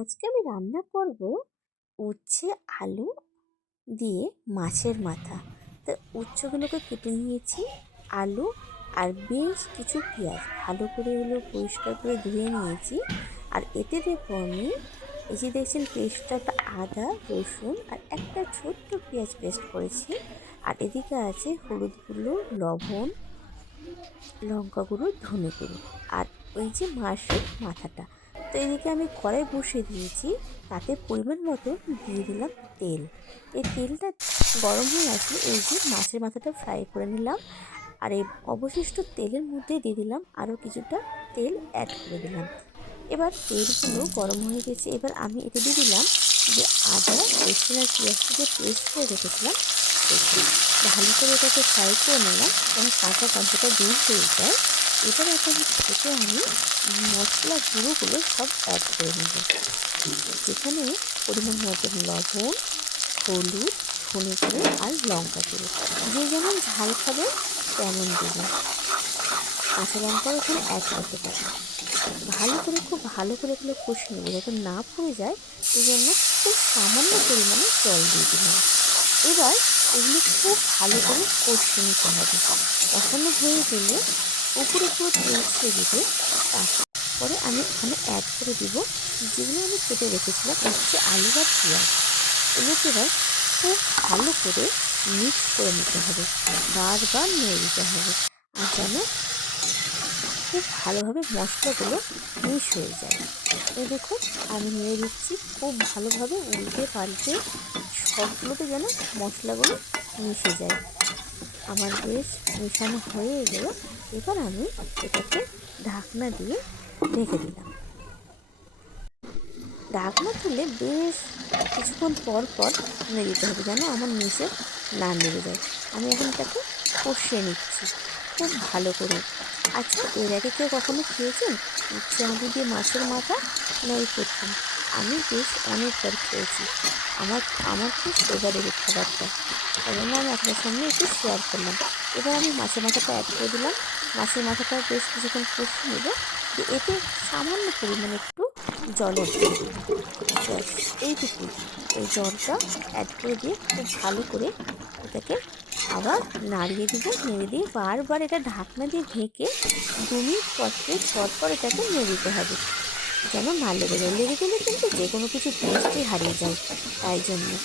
আজকে আমি রান্না করব উচ্ছে আলু দিয়ে মাছের মাথা। তো উচ্ছেগুলোকে কেটে নিয়েছি, আলু আর বেশ কিছু পেঁয়াজ। ভালো করে এগুলো পরিষ্কার করে ধুয়ে নিয়েছি। আর এতে দেখো আমি, এই যে দেখছেন পেস্টটা আদা, রসুন আর একটা ছোট্ট পেঁয়াজ পেস্ট করেছি। আর এদিকে আছে হলুদ গুঁড়ো, লবণ, লঙ্কা গুঁড়ো, ধনে গুঁড়ো। আর ওই যে মাছের মাথাটা। এদিকে আমি কড়াই বসিয়ে দিয়েছি, তাতে পরিমাণ মতো দিয়ে দিলাম তেল। এই তেলটা গরম হয়ে আসলে এই যে মাছের মাথাটা ফ্রাই করে নিলাম, আর এই অবশিষ্ট তেলের মধ্যে দিয়ে দিলাম আরও কিছুটা তেল অ্যাড করে দিলাম। এবার তেলগুলো গরম হয়ে গেছে, এবার আমি এটা দিয়ে দিলাম যে আদা, রসুন আর পেঁয়াজটা যে পেস্ট করে রেখেছিলাম। ভালো করে এটাকে ফ্রাই করে নিলাম এবং কাঁচা কাঁচাটা দূর হয়ে যায়। এবার এখন থেকে আমি মশলা গুঁড়োগুলো সব অ্যাড করে নেব। যেখানে পরিমাণ মতো লবণ, হলুদ, ধনে আর লঙ্কা গুঁড়ো। যে যেমন ঝাল খাবে তেমন দেবেন কাঁচা লঙ্কাও এখানে অ্যাড করতে পারেন ভালো করে খুব ভালো করে এগুলো কষে নেব। যাতে না পড়ে যায় এই জন্য খুব সামান্য পরিমাণে জল দিয়ে দিলাম। এবার এগুলো খুব ভালো করে কষে নিতে হবে। কষানো হয়ে গেলে উপরে পুরো তেল ছেড়ে দিবে। তারপরে আমি এখানে অ্যাড করে দিব। যেগুলো আমি কেটে রেখেছিলাম, হচ্ছে আলু আর পেঁয়াজ। এগুলোকে এবার খুব ভালো করে মিক্স করে নিতে হবে। বারবার নিয়ে দিতে হবে। আর যেন খুব ভালোভাবে মশলাগুলো মিক্স হয়ে যায়। এই দেখুন, আমি নিয়ে দিচ্ছি। খুব ভালোভাবে উল্টে পাল্টে সবগুলোতে যেন মশলাগুলো মিশে যায়। আমার বেশ মেশানো হয়ে গেল এবার আমি এটাকে ঢাকনা দিয়ে ঢেকে দিলাম। ঢাকনা তুলে বেশ কিছুক্ষণ পর পর নেড়ে দিতে হবে যেন আমার নিচে না নেড়ে যায়। আমি এখন এটাকে কষিয়ে নিচ্ছি খুব ভালো করে। আচ্ছা এর আগে কেউ কখনো খেয়েছেন? আলু দিয়ে মাছের মাথা? না, এই প্রথম। আমি বেশ অনেকবার খেয়েছি। আমার আমার খুব ফেভারিট খাবারটা। তাই জন্য আমি আপনার সামনে একটু শেয়ার করলাম। এবার আমি মাছের মাথাটা অ্যাড করে দিলাম। মাছের মাথাটা বেশ কিছুক্ষণ কষিয়ে নেব। যে এতে সামান্য পরিমাণে একটু জল অ্যাড করে ব্যাস, এইটুকু। এই জলটা অ্যাড করে দিয়ে খুব ভালো করে এটাকে আবার নাড়িয়ে দিব, নেড়ে দিয়ে বারবার এটা ঢাকনা দিয়ে ঢেকে দু মিনিট পর পর পর এটাকে নেড়ে দিতে হবে। যেন না লেগে যায়। লেগে গেলে কিন্তু যে কোনো কিছু টেস্টই হারিয়ে যায়, তাই জন্য।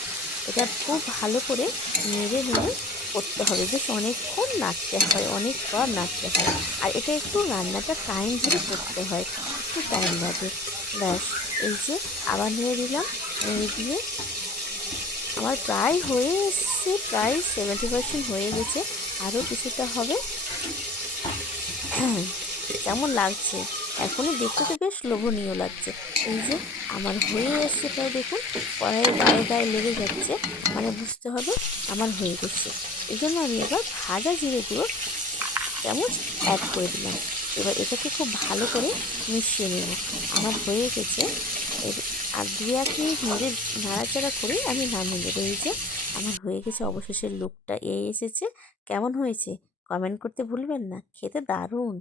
এটা খুব ভালো করে নেড়ে নেড়ে করতে হবে, বেশ অনেকক্ষণ নাড়তে হয়, অনেকবার নাড়তে হয়। আর এটা একটু রান্নাটা টাইম ধরে করতে হয়, একটু টাইম লাগে। ব্যাস, এই যে আবার নিয়ে দিলাম, নেড়ে দিয়ে আমার প্রায় হয়ে এসছে, প্রায় সেভেন্টি পার্সেন্ট হয়ে গেছে। আরও কিছুটা হবে। কেমন লাগছে। এখনই দেখতে তো বেশ লোভনীয় লাগছে। এই যে, আমার হয়ে এসছে প্রায় দেখুন কড়াইয়ের গায়ে গায়ে লেগে যাচ্ছে মানে বুঝতে হবে আমার হয়ে গেছে। এই জন্য আমি এবার ভাজা জিরে গুঁড়ো চামচ অ্যাড করে দিলাম। এবার এটাকে খুব ভালো করে মিশিয়ে নেব। আমার হয়ে গেছে। আর দু এক মিনিট নেড়ে, নাড়াচাড়া করে আমি নামিয়ে দেবো এই যে, আমার হয়ে গেছে অবশেষে লুকটা এই এসেছে। কেমন হয়েছে? কমেন্ট করতে ভুলবেন না? খেতে দারুণ!